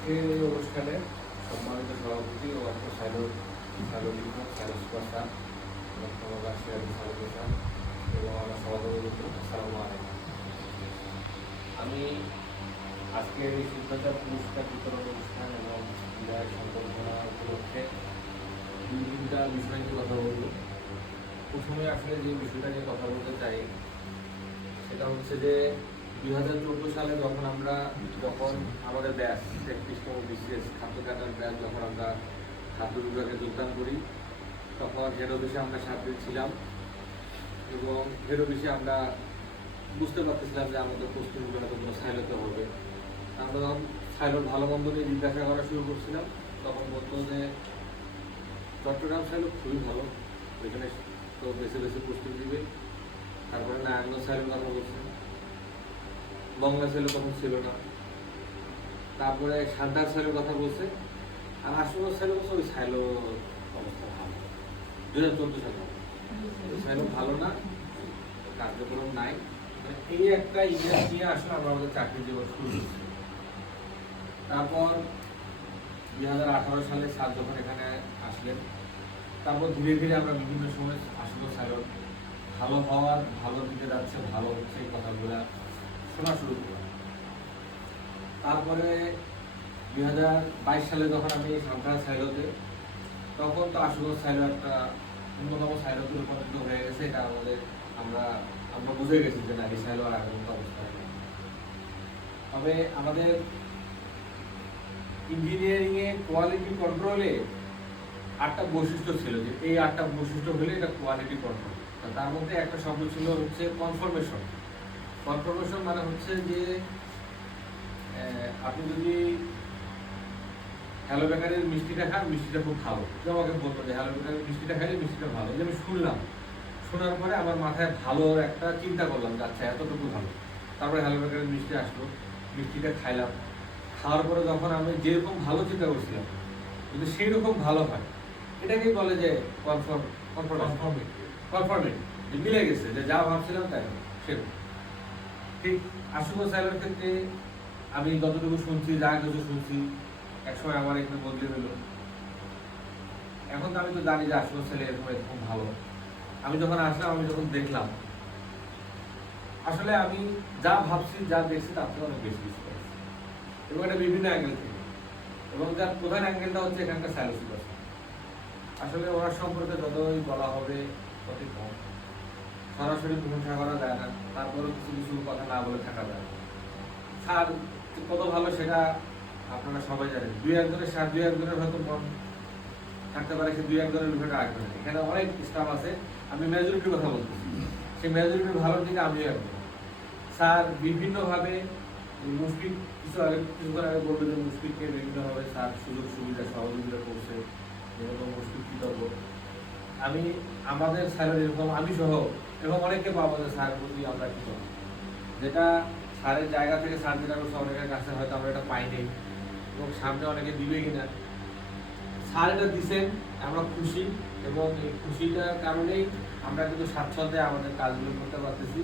আজকের এই অনুষ্ঠানে সম্মানিত সভাপতি ও অর্থ সাইলোলিঙ্গ সুপারস্টার এবং আমার সভাপতি আসসালামু আলাইকুম। আমি আজকের এই শুদ্ধাচার পুরস্কার বিতরণ অনুষ্ঠান এবং বিদায় সংবর্ধনা উপলক্ষে দুই তিনটা বিষয় নিয়ে কথা বলব। প্রথমে আসলে যে বিষয়টা নিয়ে কথা বলতে চাই সেটা হচ্ছে যে 2014 সালে যখন আমাদের ব্যাচ 33তম বিশেষ খাদ্য কাটার ব্যাচ যখন আমরা খাদ্য বিভাগে যোগদান করি, তখন হেড অফিসে আমরা 7 দিন ছিলাম এবং হেড অফিসে আমরা বুঝতে পারতেছিলাম যে আমাদের প্রস্তুতিগুলো কোনো সাইলোতে হবে। আমরা যখন সাইলোর ভালো মন্দ নিয়ে জিজ্ঞাসা করা শুরু করছিলাম, তখন বলতো যে চট্টগ্রাম সাইলো খুবই ভালো, ওইখানে তো বেছে বেছে প্রস্তুতি দিবে। তারপরে নারায়ণগঞ্জ সাইলোর কথা বলছেন, বংলা সাইলো তখন ছিল না। তারপরে সান্তার সাইলোর কথা বলছে, আর আশুগঞ্জ সাইলো বলছে ওই সাইলো অবস্থা ভালো। 2014 সালে ওই সাইলো ভালো না, কার্যক্রম নাই। মানে এই একটা ইতিহাস নিয়ে আসলে আমরা আমাদের চাকরি জীবন শুরু করছি। তারপর 2018 সালে স্যার যখন এখানে আসলেন, তারপর ধীরে ধীরে আমরা বিভিন্ন সময় আশুগঞ্জ সাইলো ভালো হওয়ার, ভালো দিকে যাচ্ছে, ভালো হচ্ছে এই কথাগুলো শোনা শুরু করলাম। তারপরে 2022 সালে যখন আমি সান্তার সাইলোতে, তখন তো আশুগঞ্জ সাইলো একটা অন্যতম সাইলোতে রূপান্তরিত হয়ে গেছে। এটা আমরা বুঝে গেছি যে না, এই সাইলো আর আগের মতো অবস্থা নেই। তবে আমাদের ইঞ্জিনিয়ারিং এ কোয়ালিটি কন্ট্রোলে 8টা বৈশিষ্ট্য ছিল, যে এই 8টা বৈশিষ্ট্য হলে এটা কোয়ালিটি কন্ট্রোল। তার মধ্যে একটা শব্দ ছিল হচ্ছে কনফার্মেশন। কনফার্মেশন মানে হচ্ছে যে আপনি যদি হ্যালো বেকারের মিষ্টিটা খান, মিষ্টিটা খুব ভালো, কেউ আমাকে বলতো যে হ্যালো বেকারের মিষ্টিটা খাইলে মিষ্টিটা ভালো। যে আমি শুনলাম, শোনার পরে আমার মাথায় ভালো একটা চিন্তা করলাম যে আচ্ছা এতটুকু ভালো। তারপরে হ্যালো বেকারের মিষ্টি আসলো, মিষ্টিটা খাইলাম। খাওয়ার পরে যখন আমি যেরকম ভালো চিন্তা করছিলাম যদি সেই রকম ভালো হয়, এটাকেই বলে যে কনফার্মেন্ট, যে মিলে গেছে, যে যা ভাবছিলাম তাই সেরকম। ঠিক আশুগঞ্জ সাইলোর ক্ষেত্রে আমি যতটুকু শুনছি, যা কিছু শুনছি, একসময় আমার এখানে বদলে গেল। এখন তো আমি তো জানি যে আশুগঞ্জ সাইলো এরকম ভালো। আমি যখন আসলাম, আমি যখন দেখলাম, আসলে আমি যা ভাবছি, যা দেখছি তার থেকে অনেক বেশি কিছু করেছি, এবং এটা বিভিন্ন অ্যাঙ্গেল থেকে। এবং যার প্রধান অ্যাঙ্গেলটা হচ্ছে এখানকার সাইলো সুপার। আসলে ওনার সম্পর্কে যতই বলা হবে ততই কম। সরাসরি প্রশংসা করা যায় না, তারপরেও কিছু কিছু কথা না বলে থাকা যায়। স্যার কত ভালো সেটা আপনারা সবাই জানেন। দুই একজনের হয়তো মন থাকতে পারে, সে দুই একজনের বিষয়টা আসবে না। এখানে অনেক স্টাফ আছে, আমি মেজরিটির কথা বলতেছি, সেই মেজরিটির ভালোর দিকে আমিও একজন। স্যার বিভিন্নভাবে মুশফিক কিছুক্ষণ আগে বললো যে মুশফিককে বিভিন্নভাবে স্যার সুযোগ সুবিধা সহযোগিতা করছে, যেরকম মুশফিক কৃতজ্ঞ। আমি আমাদের স্যারের এরকম, আমি সহ এবং অনেককে পাবো যে স্যারের প্রতি আমরা কৃতজ্ঞ, যেটা স্যারের জায়গা থেকে স্যার যেটা করছে অনেকের কাছে হয়তো আমরা এটা পাইনি, এবং সামনে অনেকে দিবে কিনা। স্যার এটা দিচ্ছেন, আমরা খুশি, এবং এই খুশিটার কারণেই আমরা কিন্তু স্বাচ্ছন্দ্যে আমাদের কাজগুলো করতে পারতেছি।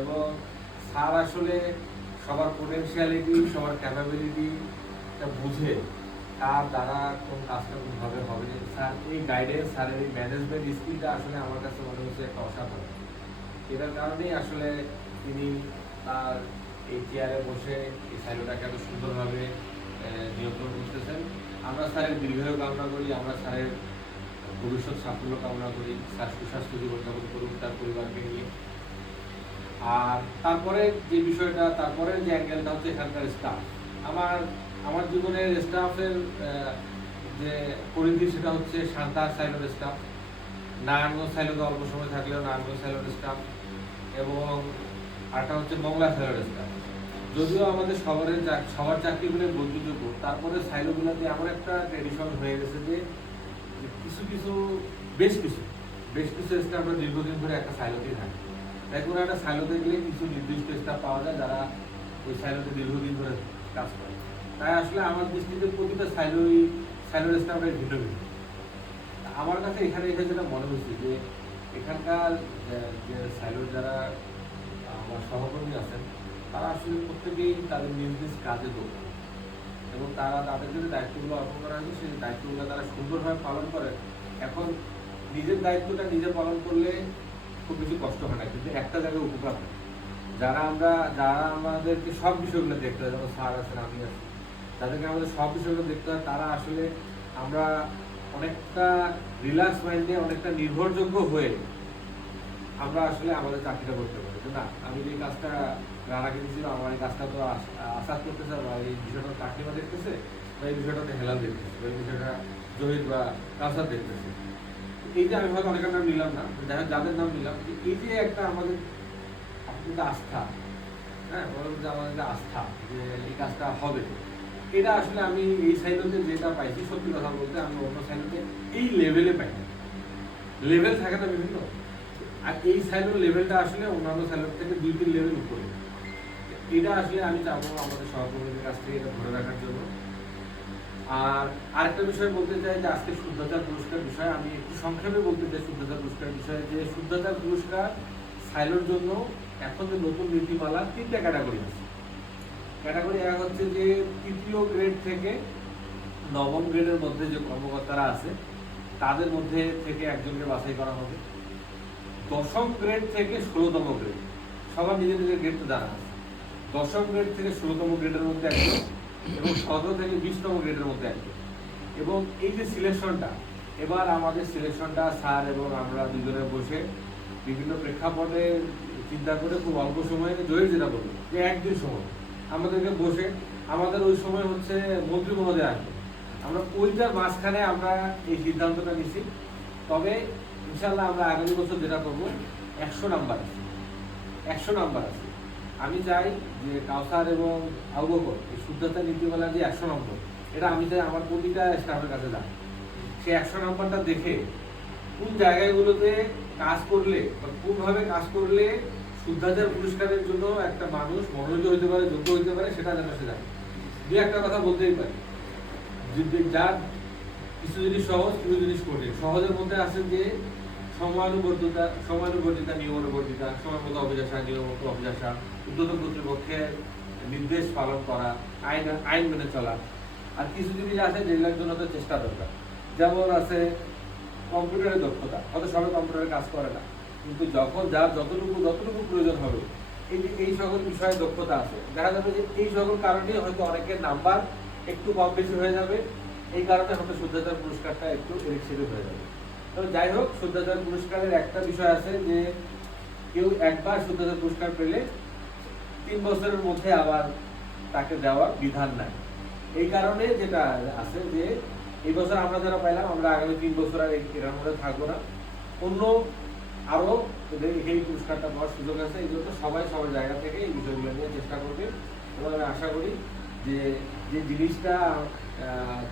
এবং স্যার আসলে সবার পোটেনশিয়ালিটি, সবার ক্যাপাবিলিটি বুঝে কার দ্বারা কোন কাজটা কোনভাবে হবে। স্যার এই গাইডেন্স, স্যারের এই ম্যানেজমেন্ট স্কিলটা আসলে আমার কাছে মনে হচ্ছে একটা অসাধারণ। এটার কারণেই আসলে তিনি তার এই চেয়ারে বসে এই সাইলোটাকে এত সুন্দরভাবে নিয়ন্ত্রণ করতেছেন। আমরা স্যারের দীর্ঘায়ু কামনা করি, আমরা স্যারের ভবিষ্যৎ সাফল্য কামনা করি। স্যার সুস্বাস্থ্য জীবনযাপন করুন তার পরিবারকে নিয়ে। আর তারপরে যে বিষয়টা, তারপরে যে অ্যাঙ্গেলটা হচ্ছে এখানকার স্টাফ। আমার জীবনের স্টাফের যে পরিধি, সেটা হচ্ছে সান্তার সাইলোর স্টাফ, নারায়ণগঞ্জ সাইলোতে অল্প সময় থাকলেও নারায়ণগঞ্জ সাইলোর স্টাফ, এবং আরেকটা হচ্ছে মংলা সাইলোর স্টাফ। যদিও আমাদের সবার চাকরিগুলো বন্ধুযোগ্য, তারপরে সাইলোগুলোতে এমন একটা ট্রেডিশন হয়ে গেছে যে বেশ কিছু স্টাফরা দীর্ঘদিন ধরে একটা সাইলোতেই থাকে। তাই কোনো একটা সাইলোতে গেলে কিছু নির্দিষ্ট স্টাফ পাওয়া যায় যারা ওই সাইলোতে দীর্ঘদিন ধরে কাজ করে। তাই আসলে আমার দৃষ্টিতে প্রতিটা সাইলোর স্টাফরা ভিন্ন ভিন্ন। আমার কাছে এখানে এসে যেটা মনে হচ্ছে যে এখানকার যে সাইলোর যারা আমার সহকর্মী আছেন, তারা আসলে প্রত্যেকেই তাদের নিজ নিজ কাজে দক্ষ, এবং তারা তাদের যদি দায়িত্বগুলো অর্পণ করা হয়েছে সেই দায়িত্বগুলো তারা সুন্দরভাবে পালন করে। এখন নিজের দায়িত্বটা নিজে পালন করলে খুব বেশি কষ্ট হয় না, কিন্তু একটা জায়গায় উপকার হয়। যারা আমাদেরকে সব বিষয়গুলো দেখতে হয়, যেমন স্যার আছেন, আমি আছি, তাদেরকে আমাদের সব বিষয়গুলো দেখতে হয়, তারা আসলে আমরা অনেকটা রিল্যাক্স মাইন্ডে, অনেকটা নির্ভরযোগ্য হয়ে আমরা আসলে আমাদের চাকরিটা করতে পারি। যে না, আমি যে কাজটা রানাকে দিয়েছিলাম, আমার এই কাজটা তো আসাদ করতেছে, বা এই বিষয়টা কাকিমা দেখতেছে, বা এই বিষয়টাতে হেলাল দেখতেছে, বা এই বিষয়টা জহির বা কাউসার দেখতেছে। এই যে আমি হয়তো অনেকের নাম নিলাম না, যাদের নাম নিলাম, এই যে একটা আমাদের কিন্তু আস্থা, হ্যাঁ, বললাম যে আমাদের যে আস্থা যে এই কাজটা হবে, এটা আসলে আমি এই সাইডতে যেটা পাইছি, সত্যি কথা বলতে আমি অন্য সাইডতে এই লেভেলে পাই না। লেভেল থাকে না বিভিন্ন, আর এই সাইডের লেভেলটা আসলে অন্যান্য সাইডের থেকে 2-3 লেভেল উপরে। এটা আসলে আমি চাবো আমাদের সহকর্মীদের কাছ থেকে এটা ধরে রাখার জন্য। আর আরেকটা বিষয় বলতে চাই যে আজকে শুদ্ধাচার পুরস্কার বিষয়ে আমি একটু সংক্ষেপে বলতে চাই। শুদ্ধাচার পুরস্কার বিষয়ে যে শুদ্ধাচার পুরস্কার সাইলোর জন্য এখন যে নতুন নীতিমালা 3টা ক্যাটাগরি আছে। ক্যাটাগরি 1 হচ্ছে যে 3য় গ্রেড থেকে 9ম গ্রেডের মধ্যে যে কর্মকর্তারা আছে তাদের মধ্যে থেকে একজনকে বাছাই করা হবে। 10ম গ্রেড থেকে 16তম গ্রেড, সবার নিজের নিজের গ্রেড তো জানা আছে। 10ম গ্রেড থেকে 16তম গ্রেডের মধ্যে একজন, এবং 17 থেকে 20তম গ্রেডের মধ্যে একজন। এবং এই যে সিলেকশনটা, এবার আমাদের সিলেকশনটা স্যার এবং আমরা দুজনে বসে বিভিন্ন প্রেক্ষাপটে চিন্তা করে খুব অল্প সময়ে জয়ের যেটা বলবো যে একদিন সময় আমাদেরকে বসে, আমাদের ওই সময় হচ্ছে মন্ত্রী মহোদয় আসবে, আমরা ওইটার মাঝখানে আমরা এই সিদ্ধান্তটা নিছি। তবে ইনশাল্লাহ আমরা আগামী বছর যেটা করবো 100 নাম্বার আছে, 100 নাম্বার আছে। আমি চাই যে কাউসার এবং আবু বকর এই শুদ্ধতার নীতিমালা যে 100 নম্বর, এটা আমি চাই আমার প্রতিটা স্টাফের কাছে যান। সেই 100 নাম্বারটা দেখে কোন জায়গাগুলোতে কাজ করলে বা কোনভাবে কাজ করলে শুদ্ধাচার পুরস্কারের জন্য একটা মানুষ মনোনীত হতে পারে, যোগ্য হতে পারে, সেটা যেন সে জানে। দু একটা কথা বলতেই পারি, যার কিছু জিনিস সহজ, কিছু জিনিস কঠিন। সহজের মধ্যে আছে যে সময়ানুবর্তিতা, নিয়মানুবর্তিতা, সময় মতো অফিস আসা, নিয়ম মতো অফিস আসা, ঊর্ধ্বতন কর্তৃপক্ষের নির্দেশ পালন করা, আইন মেনে চলা। আর কিছু জিনিস আছে যেগুলোর জন্য তো চেষ্টা দরকার। যেমন আছে কম্পিউটারের দক্ষতা, হয়তো সবাই কম্পিউটারে কাজ করে না, কিন্তু যখন যার যতটুকু প্রয়োজন হবে, এই যে এই সকল বিষয়ে দক্ষতা আছে, দেখা যাবে যে এই সকল কারণে হয়তো অনেকের নাম্বার একটু কম বেশি হয়ে যাবে। এই কারণে হয়তো শুদ্ধাচার পুরস্কারটা একটু এদিক হয়ে যাবে। তবে যাই হোক, শুদ্ধাচার পুরস্কারের একটা বিষয় আছে যে কেউ একবার শুদ্ধাচার পুরস্কার পেলে 3 বছরের মধ্যে আবার তাকে দেওয়ার বিধান নাই। এই কারণে যেটা আছে যে এই বছর আমরা যারা পাইলাম, আমরা আগামী 3 বছর আর এর মধ্যে থাকবো না, অন্য আরো এই পুরস্কারটা পাওয়ার সুযোগ আছে। এই জন্য সবাই সবার জায়গা থেকে এই বিষয়গুলো নিয়ে চেষ্টা করবে, এবং আমি আশা করি যে যে জিনিসটা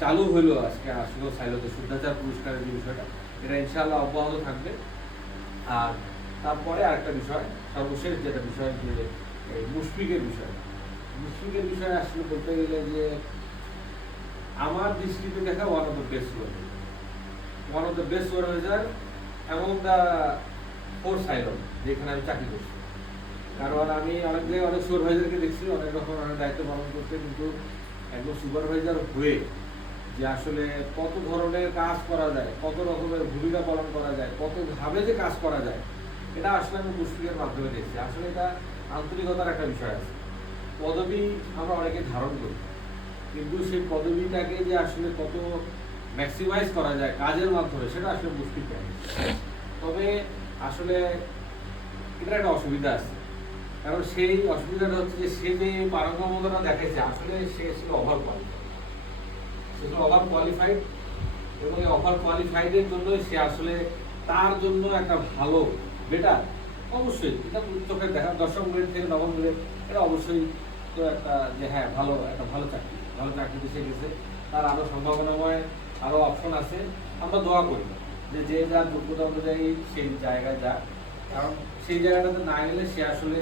চালু হইলো আজকে আসলে সাইলোতে শুদ্ধাচার পুরস্কারের যে বিষয়টা, এটা ইনশাআল্লাহ অব্যাহত থাকবে। আর তারপরে আরেকটা বিষয়, সর্বশেষ যেটা বিষয় যে মুশফিকের বিষয় আসলে বলতে গেলে যে আমার দৃষ্টিতে দেখা one of the best supervisor এমন দ্য ফোর্স সাইলো যেখানে আমি চাকরি করছি। কারণ আমি অনেক জায়গায় অনেক সুপারভাইজারকে দেখছি অনেক রকম অনেক দায়িত্ব পালন করতে, কিন্তু একজন সুপারভাইজার হয়ে যে আসলে কত ধরনের কাজ করা যায়, কত রকমের ভূমিকা পালন করা যায়, কতভাবে যে কাজ করা যায়, এটা আসলে আমি মুশফিকের মাধ্যমে দেখছি। আসলে এটা আন্তরিকতার একটা বিষয় আছে। পদবি আমরা অনেকে ধারণ করি, কিন্তু সেই পদবিটাকে যে আসলে কত ম্যাক্সিমাইজ করা যায় কাজের মাধ্যমে, সেটা আসলে মুশফিক পাই। তবে আসলে এটা একটা অসুবিধা আছে, কারণ সেই অসুবিধাটা হচ্ছে যে সে যে পারঙ্গমতা দেখাইছে, আসলে সে ছিল ওভার কোয়ালিফাইড, এবং এই ওভার কোয়ালিফাইডের জন্য সে আসলে তার জন্য একটা ভালো বেটার, অবশ্যই এটা চোখের দেখা 10ম গ্রেড থেকে 9ম গ্রেড, এটা অবশ্যই তো একটা যে হ্যাঁ একটা ভালো চাকরি সে গেছে, তার আরো সম্ভাবনাময় আরো অপশন আছে। আমরা দোয়া করি যে যার যোগ্যতা অনুযায়ী সেই জায়গায় যাক, কারণ সেই জায়গাটাতে না গেলে সে আসলে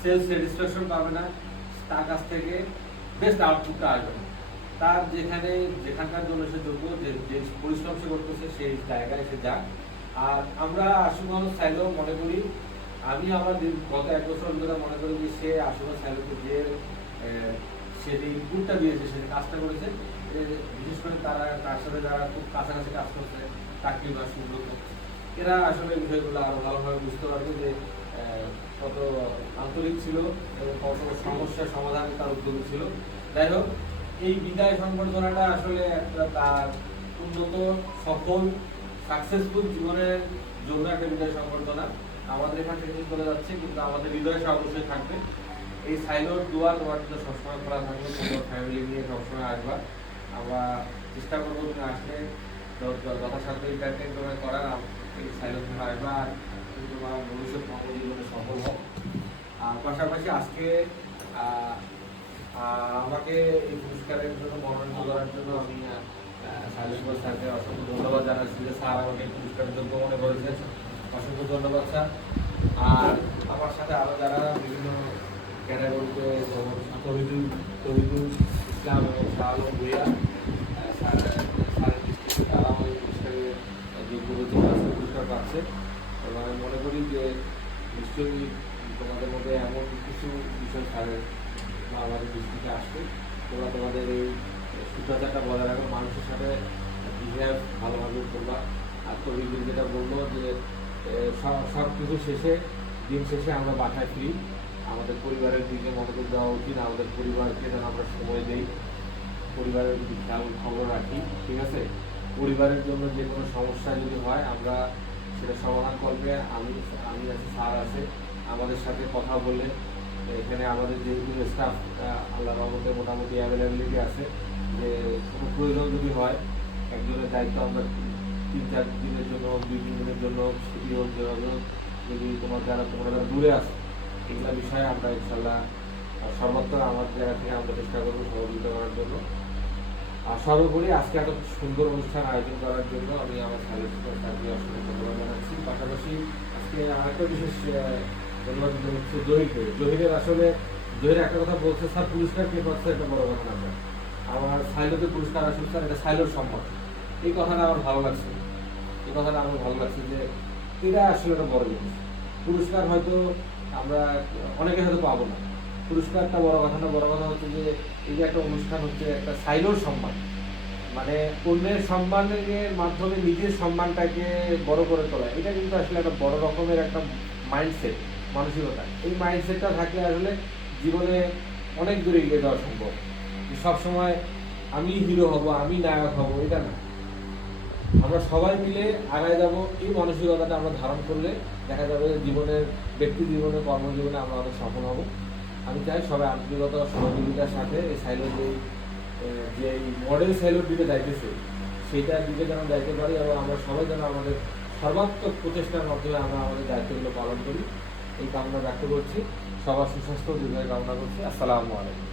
সেলফ স্যাটিসফ্যাকশন পাবে না, তার কাছ থেকে বেস্ট আউটপুটটা আসবে না। তার যেখানকার জন্য সে যোগ্য, যে পরিশ্রম সে করতেছে, সেই জায়গায় সে যাক। আর আমরা আশুগঞ্জ সাইলেও মনে করি, আমি আমার গত 1 বছর ধরে মনে করি যে সে আশুগঞ্জ সাইলেতে যে সে যে ইনপুটটা দিয়েছে, সে যে কাজটা করেছে, বিশেষ করে তার সাথে যারা খুব কাছাকাছি কাজ করছে, চাকরি বা সুব্রত, এরা আসলে বিষয়গুলো আরো ভালোভাবে বুঝতে পারবে যে কত আন্তরিক ছিল এবং কত সমস্যার সমাধান তার উদ্যোগ ছিল। যাই হোক, এই বিদায় সংবর্ধনাটা আসলে একটা তার উন্নত, সফল, সাকসেসফুল জীবনের জন্য একটা বিদায় সংবর্ধনা। আমাদের এখান থেকে চলে যাচ্ছে, কিন্তু আমাদের হৃদয়ে সে অবশ্যই থাকবে। এই সাইলোর দুয়ার তোমার জন্য সবসময় খোলা থাকবে, তোমার ফ্যামিলি নিয়ে সবসময় আসবা। আমরা চেষ্টা করবো তুমি আসলে যথাসাধ্য এন্টারটেইন করার, এই সাইলো তুমি আসবা, আর তোমার ভবিষ্যৎ কর্মজীবনে সফল হোক। আর পাশাপাশি আজকে আমাকে এই পুরস্কারের জন্য মনোনীত করার জন্য আমি সাইলো সুভাষ স্যারকে অসংখ্য ধন্যবাদ জানাচ্ছি যে স্যার আমাকে পুরস্কারের যোগ্য মনে করেছেন। অসংখ্য ধন্যবাদ স্যার। আর আমার সাথে আরও যারা বিভিন্ন ক্যাটাগরিতে তহিদুল ইসলাম এবং শাহ আলম ভুইয়া স্যারের দৃষ্টিতে তারা আমাদের পুরস্কারে যোগ্য হয়েছে, পুরস্কার পাচ্ছে। এবং আমি মনে করি যে নিশ্চয়ই তোমাদের মধ্যে এমন কিছু বিষয় স্যারের বা আমাদের দৃষ্টিতে আসবে, তোমরা তোমাদের এই সূত্রাচারটা বজায় রাখো, মানুষের সাথে বিহেভ ভালোভাবে করবা। আর তহিদুল যেটা বললো যে সব কিছু শেষে, দিন শেষে আমরা বাসায় ফিরি, আমাদের পরিবারের দিকে মনোযোগ দেওয়া উচিত, আমাদের পরিবারকে যেন আমরা সময় দিই, পরিবারের যদি খেয়াল খবর রাখি, ঠিক আছে? পরিবারের জন্য যে কোনো সমস্যা যদি হয় আমরা সেটা সমাধান করবে, আমি আছি, স্যার আছে, আমাদের সাথে কথা বলে এখানে আমাদের যেহেতু স্টাফ আল্লাহ রহমতে মোটামুটি অ্যাভেলেবিলিটি আছে, যে কোনো প্রয়োজন যদি হয় একজনের দায়িত্ব আমরা 3-4 দিনের জন্য, 2-3 দিনের জন্য ছুটি হোক, যেভাবে যদি তোমরা যারা দূরে আসে, এগুলো বিষয়ে আমরা ইনশাল্লাহ সর্বত্র আমার জায়গা থেকে আমরা চেষ্টা করবো সহযোগিতা করার জন্য। আর সর্বোপরি আজকে একটা সুন্দর অনুষ্ঠান আয়োজন করার জন্য আমি আমার স্যারকে অসংখ্য ধন্যবাদ জানাচ্ছি। পাশাপাশি আজকে আরেকটা বিশেষ ধন্যবাদ দিতে হচ্ছে জহিরের। আসলে জহির একটা কথা বলছে, স্যার পুরস্কার কে পাচ্ছে একটা বড় কথা না, আমার সাইলোতে পুরস্কার আসুক স্যার, এটা সাইলোর সম্পদ। এই কথাটা আমার ভালো লাগছে, যে এটা আসলে একটা বড় জিনিস। পুরস্কার হয়তো আমরা অনেকে হয়তো পাবো না, পুরস্কারটা বড় কথা না, বড় কথা হচ্ছে যে এই যে একটা অনুষ্ঠান হচ্ছে একটা সাইলোর সম্মান, মানে অন্যের সম্মানের মাধ্যমে নিজের সম্মানটাকে বড় করে তোলা, এটা কিন্তু আসলে একটা বড় রকমের একটা মাইন্ডসেট, মানসিকতা। এই মাইন্ডসেটটা থাকলে আসলে জীবনে অনেক দূরে এগিয়ে যাওয়া সম্ভব। সবসময় আমি হিরো হব, আমি নায়ক হব, এটা না, আমরা সবাই মিলে আগায় যাব। এই মানসিকতাটা আমরা ধারণ করলে দেখা যাবে জীবনের, ব্যক্তি জীবনে, কর্মজীবনে আমরা অনেক সফল হব। আমি চাই সবাই আন্তরিকতা ও সহযোগিতার সাথে এই সাইলোর যে মডেল সাইলোর দিকে যাইতেছে, সেইটার দিকে যেন যাইতে পারি, এবং আমরা সবাই যেন আমাদের সর্বাত্মক প্রচেষ্টার মাধ্যমে আমরা আমাদের দায়িত্বগুলো পালন করি, এই কামনা ব্যক্ত করছি। সবার সুস্বাস্থ্য দীর্ঘায়ু কামনা করছি। আসসালামু আলাইকুম।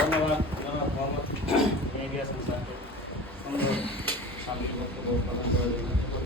ধন্যবাদ।